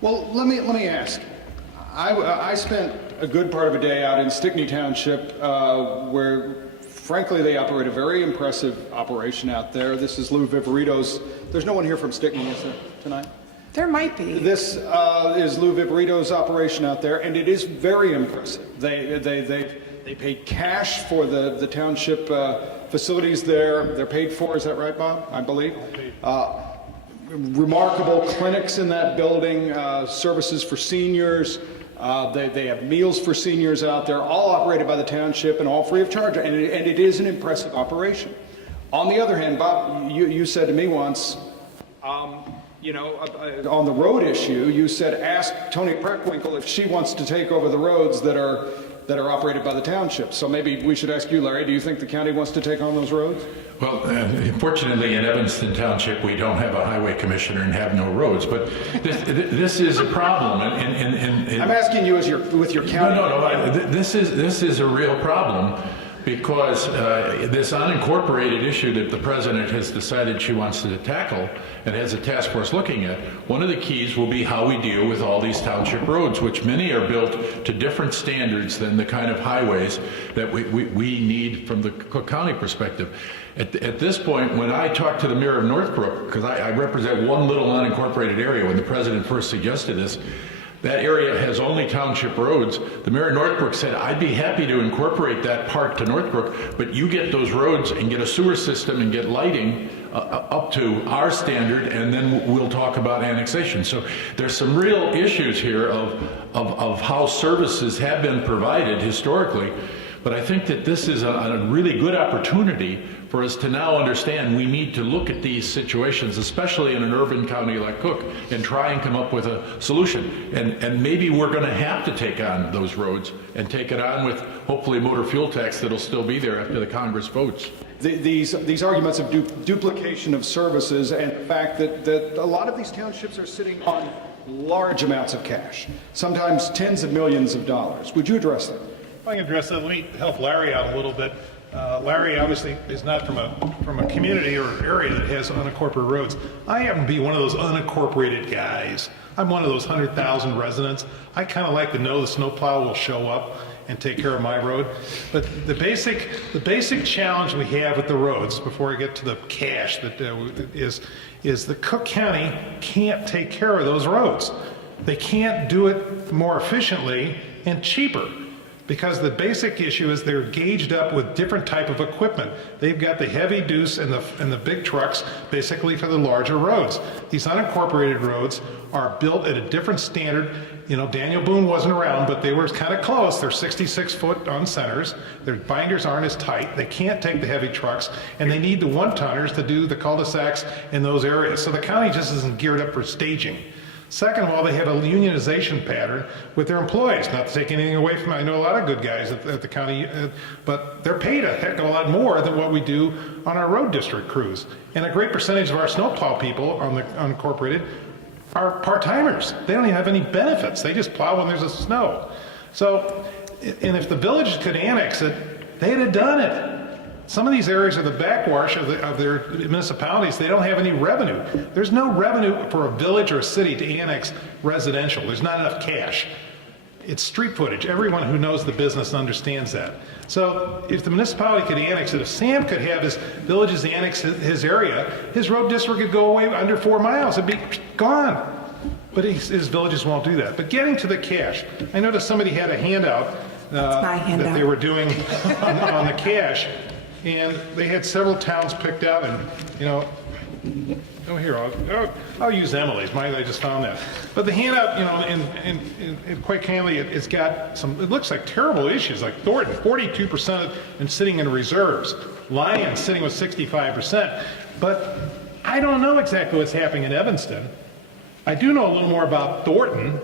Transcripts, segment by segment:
Well, let me ask. I spent a good part of a day out in Stickney Township, where, frankly, they operate a very impressive operation out there. This is Lou Viverito's. There's no one here from Stickney, is there, tonight? There might be. This is Lou Viverito's operation out there, and it is very impressive. They paid cash for the township facilities there. They're paid for. Is that right, Bob? I believe. Remarkable clinics in that building, services for seniors. They have meals for seniors out there, all operated by the township and all free of charge. And it is an impressive operation. On the other hand, Bob, you said to me once, on the road issue, you said, ask Tony Preckwinkle if she wants to take over the roads that are operated by the township. So maybe we should ask you, Larry, do you think the county wants to take on those roads? Well, fortunately in Evanston Township, we don't have a highway commissioner and have no roads, but this is a problem. And I'm asking you with your county. No. This is a real problem because this unincorporated issue that the president has decided she wants to tackle and has a task force looking at, one of the keys will be how we deal with all these township roads, which many are built to different standards than the kind of highways that we need from the Cook County perspective. At this point, when I talked to the mayor of Northbrook, because I represent one little unincorporated area when the president first suggested this, that area has only township roads. The mayor of Northbrook said, I'd be happy to incorporate that part to Northbrook, but you get those roads and get a sewer system and get lighting up to our standard, and then we'll talk about annexation. So there's some real issues here of how services have been provided historically, but I think that this is a really good opportunity for us to now understand we need to look at these situations, especially in an urban county like Cook, and try and come up with a solution. And maybe we're going to have to take on those roads and take it on with hopefully motor fuel tax that'll still be there after the Congress votes. These arguments of duplication of services and the fact that a lot of these townships are sitting on large amounts of cash, sometimes tens of millions of dollars. Would you address that? If I can address that, let me help Larry out a little bit. Larry obviously is not from a community or area that has unincorporated roads. I happen to be one of those unincorporated guys. I'm one of those 100,000 residents. I kind of like to know the snowplow will show up and take care of my road. But the basic challenge we have with the roads, before I get to the cash, that is the Cook County can't take care of those roads. They can't do it more efficiently and cheaper, because the basic issue is they're gauged up with different type of equipment. They've got the heavy deuce and the big trucks basically for the larger roads. These unincorporated roads are built at a different standard. You know, Daniel Boone wasn't around, but they were kind of close. They're 66 foot on centers. Their binders aren't as tight. They can't take the heavy trucks, and they need the one-tonners to do the cul-de-sacs in those areas. So the county just isn't geared up for staging. Second of all, they have a unionization pattern with their employees. Not to take anything away from it. I know a lot of good guys at the county, but they're paid a heck of a lot more than what we do on our road district crews. And a great percentage of our snowplow people on the unincorporated are part-timers. They don't even have any benefits. They just plow when there's a snow. So, and if the village could annex it, they'd have done it. Some of these areas are the backwash of their municipalities. They don't have any revenue. There's no revenue for a village or a city to annex residential. There's not enough cash. It's street footage. Everyone who knows the business understands that. So if the municipality could annex it, if Sam could have his villages annex his area, his road district could go away under 4 miles. It'd be gone. But his villages won't do that. But getting to the cash, I noticed somebody had a handout, that they were doing on the cash. And they had several towns picked out, and I'll use Emily's. I just found that. But the handout, and quite candidly, it's got some. It looks like terrible issues, like Thornton, 42% and sitting in reserves. Lyons sitting with 65%. But I don't know exactly what's happening in Evanston. I do know a little more about Thornton.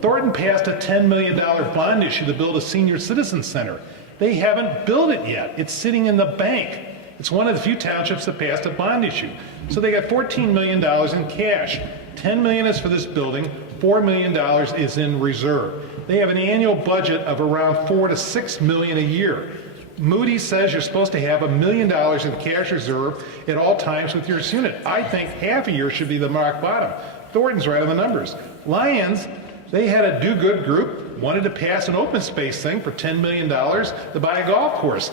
Thornton passed a $10 million bond issue to build a senior citizen center. They haven't built it yet. It's sitting in the bank. It's one of the few townships that passed a bond issue. So they got $14 million in cash. $10 million is for this building. $4 million is in reserve. They have an annual budget of around $4 to $6 million a year. Moody's says you're supposed to have $1 million in cash reserve at all times with your unit. I think half a year should be the mark bottom. Thornton's right on the numbers. Lyons, they had a do-good group, wanted to pass an open space thing for $10 million to buy a golf course.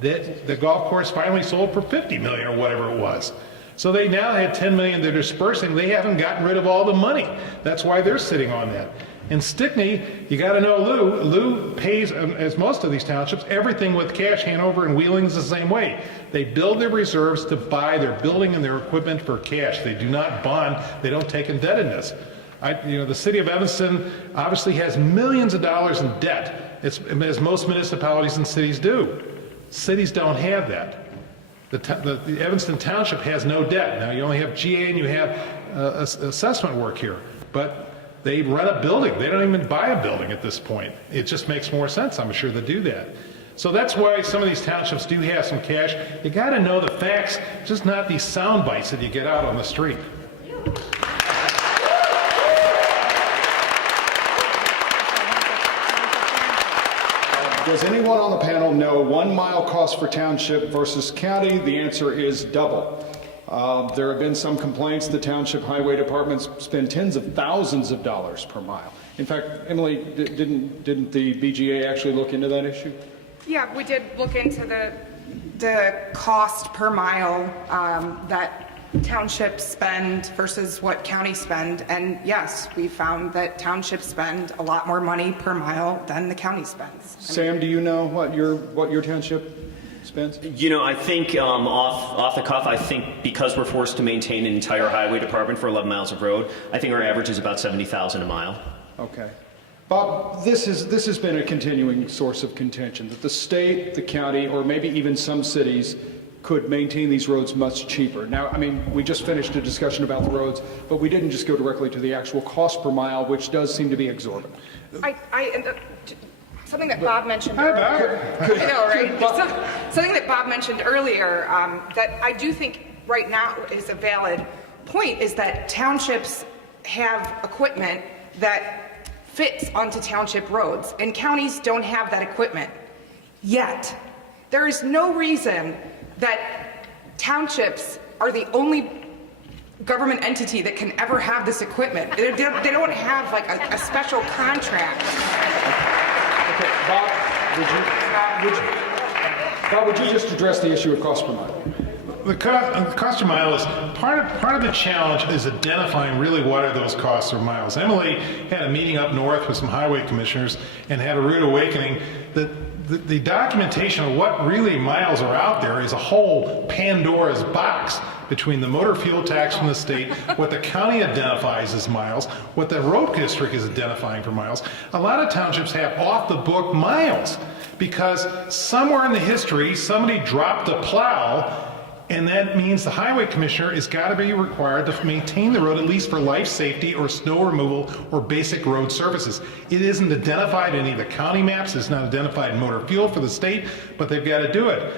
The golf course finally sold for $50 million or whatever it was. So they now had $10 million they're dispersing. They haven't gotten rid of all the money. That's why they're sitting on that. In Stickney, you got to know Lou. Lou pays, as most of these townships, everything with cash. Hanover and Wheeling's the same way. They build their reserves to buy their building and their equipment for cash. They do not bond. They don't take indebtedness. The city of Evanston obviously has millions of dollars in debt, as most municipalities and cities do. Cities don't have that. The Evanston Township has no debt. Now, you only have GA and you have assessment work here, but they rent a building. They don't even buy a building at this point. It just makes more sense, I'm sure, to do that. So that's why some of these townships do have some cash. You got to know the facts, just not these sound bites that you get out on the street. Does anyone on the panel know 1 mile cost for township versus county? The answer is double. There have been some complaints the township highway departments spend tens of thousands of dollars per mile. In fact, Emily, didn't the BGA actually look into that issue? Yeah, we did look into the cost per mile that townships spend versus what counties spend, and yes, we found that townships spend a lot more money per mile than the county spends. Sam, do you know what your township spends? I think off the cuff, I think because we're forced to maintain an entire highway department for 11 miles of road, I think our average is about $70,000 a mile. Okay. Bob, this has been a continuing source of contention, that the state, the county, or maybe even some cities could maintain these roads much cheaper. Now, we just finished a discussion about the roads, but we didn't just go directly to the actual cost per mile, which does seem to be exorbitant. Something that Bob mentioned earlier. I know, right? Something that Bob mentioned earlier that I do think right now is a valid point is that townships have equipment that fits onto township roads, and counties don't have that equipment yet. There is no reason that townships are the only government entity that can ever have this equipment. They don't have like a special contract. Okay, Bob, would you just address the issue of cost per mile? The cost per mile is part of the challenge is identifying really what are those costs per miles. Emily had a meeting up north with some highway commissioners and had a rude awakening that the documentation of what really miles are out there is a whole Pandora's box between the motor fuel tax from the state, what the county identifies as miles, what the road district is identifying for miles. A lot of townships have off-the-book miles because somewhere in the history somebody dropped a plow, and that means the highway commissioner has got to be required to maintain the road at least for life safety or snow removal or basic road services. It isn't identified in any of the county maps. It's not identified in motor fuel for the state, but they've got to do it.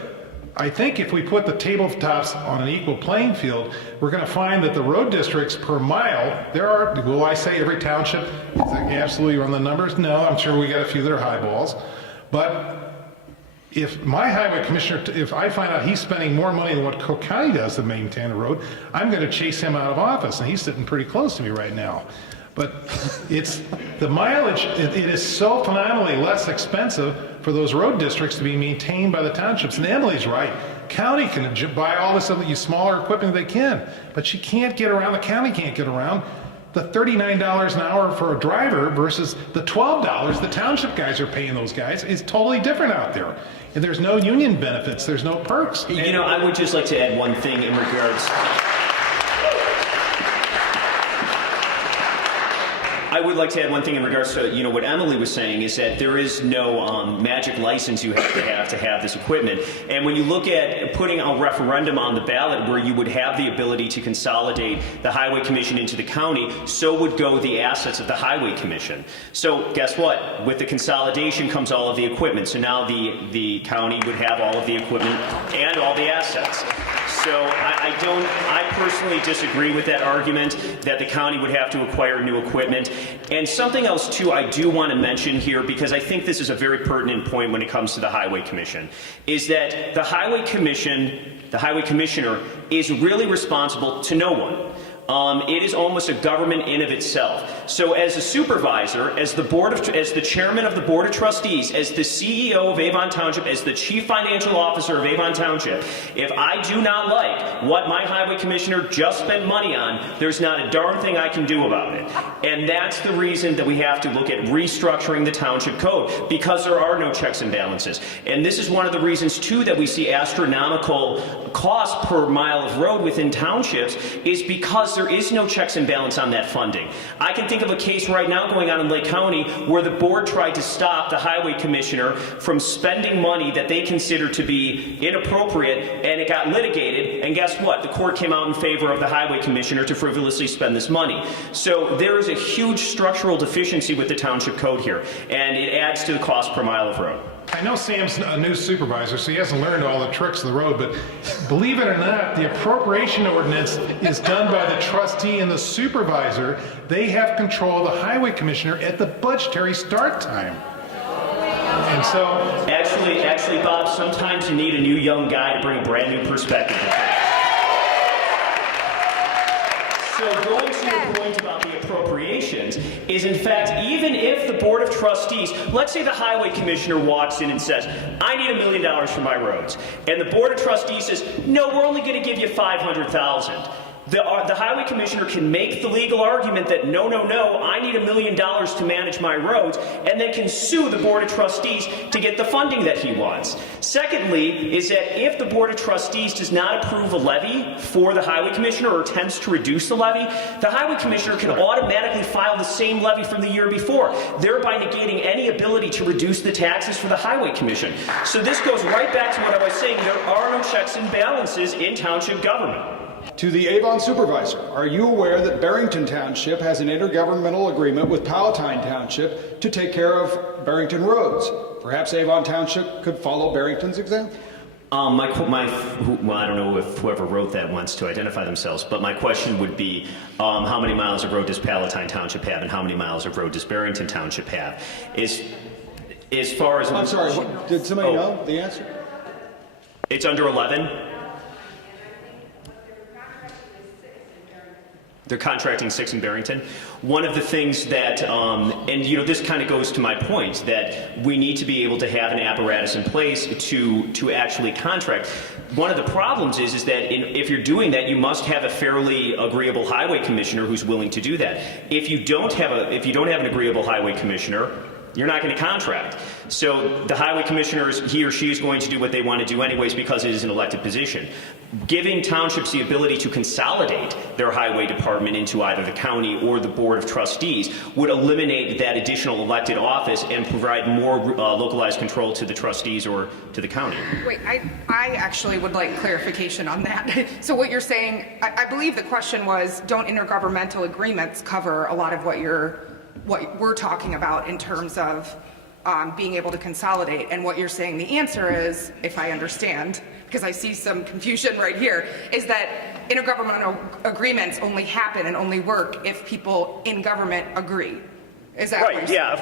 I think if we put the tabletops on an equal playing field, we're going to find that the road districts per mile, will I say every township is absolutely run the numbers? No, I'm sure we got a few that are highballs. But if my highway commissioner, if I find out he's spending more money than what Cook County does to maintain a road, I'm going to chase him out of office, and he's sitting pretty close to me right now. But it's the mileage, it is so phenomenally less expensive for those road districts to be maintained by the townships. And Emily's right. County can buy all this other smaller equipment they can, but she can't get around, the county can't get around the $39 an hour for a driver versus the $12 the township guys are paying those guys is totally different out there. And there's no union benefits, there's no perks. I would just like to add one thing in regards. I would like to add one thing in regards to what Emily was saying is that there is no magic license you have to have this equipment. And when you look at putting a referendum on the ballot where you would have the ability to consolidate the Highway Commission into the county, so would go the assets of the Highway Commission. So guess what? With the consolidation comes all of the equipment. So now the county would have all of the equipment and all the assets. So I personally disagree with that argument that the county would have to acquire new equipment. And something else too I do want to mention here, because I think this is a very pertinent point when it comes to the Highway Commission, is that the Highway Commission, the Highway Commissioner, is really responsible to no one. it is almost a government in of itself. So as a supervisor, as the chairman of the board of trustees, as the CEO of Avon Township, as the chief financial officer of Avon Township, if I do not like what my highway commissioner just spent money on, there's not a darn thing I can do about it. And that's the reason that we have to look at restructuring the township code, because there are no checks and balances. And this is one of the reasons, too, that we see astronomical costs per mile of road within townships, is because there is no checks and balance on that funding. I can think of a case right now going on in Lake County where the board tried to stop the highway commissioner from spending money that they consider to be inappropriate, and it got litigated, and guess what? The court came out in favor of the highway commissioner to frivolously spend this money. So there is a huge structural deficiency with the township code here, and it adds to the cost per mile of road. I know Sam's a new supervisor, so he hasn't learned all the tricks of the road, but believe it or not, the appropriation ordinance is done by the trustee and the supervisor. They have control of the highway commissioner at the budgetary start time. And so... Actually, Bob, sometimes you need a new young guy to bring a brand new perspective to things. So going to your point about the appropriations is, in fact, even if the Board of Trustees, let's say the highway commissioner walks in and says, I need $1 million for my roads, and the Board of Trustees says, no, we're only going to give you $500,000. The highway commissioner can make the legal argument that no, I need $1 million to manage my roads, and then can sue the Board of Trustees to get the funding that he wants. Secondly, is that if the Board of Trustees does not approve a levy for the highway commissioner or attempts to reduce the levy, the highway commissioner can automatically file the same levy from the year before, thereby negating any ability to reduce the taxes for the highway commission. So this goes right back to what I was saying. There are no checks and balances in township government. To the Avon supervisor, are you aware that Barrington Township has an intergovernmental agreement with Palatine Township to take care of Barrington roads? Perhaps Avon Township could follow Barrington's example? Well, I don't know if whoever wrote that wants to identify themselves, but my question would be, how many miles of road does Palatine Township have, and how many miles of road does Barrington Township have? As far as... I'm sorry, did somebody know the answer? It's under 11? They're contracting 6 in Barrington. One of the things that, and this kind of goes to my point, that we need to be able to have an apparatus in place to actually contract. One of the problems is that if you're doing that, you must have a fairly agreeable highway commissioner who's willing to do that. If you don't have an agreeable highway commissioner, you're not going to contract. So the highway commissioner, he or she is going to do what they want to do anyways because it is an elected position. Giving townships the ability to consolidate their highway department into either the county or the Board of Trustees would eliminate that additional elected office and provide more localized control to the trustees or to the county. Wait, I actually would like clarification on that. So what you're saying, I believe the question was, don't intergovernmental agreements cover a lot of what we're talking about in terms of being able to consolidate? And what you're saying the answer is, if I understand, because I see some confusion right here, is that intergovernmental agreements only happen and only work if people in government agree. Is that right? Yeah.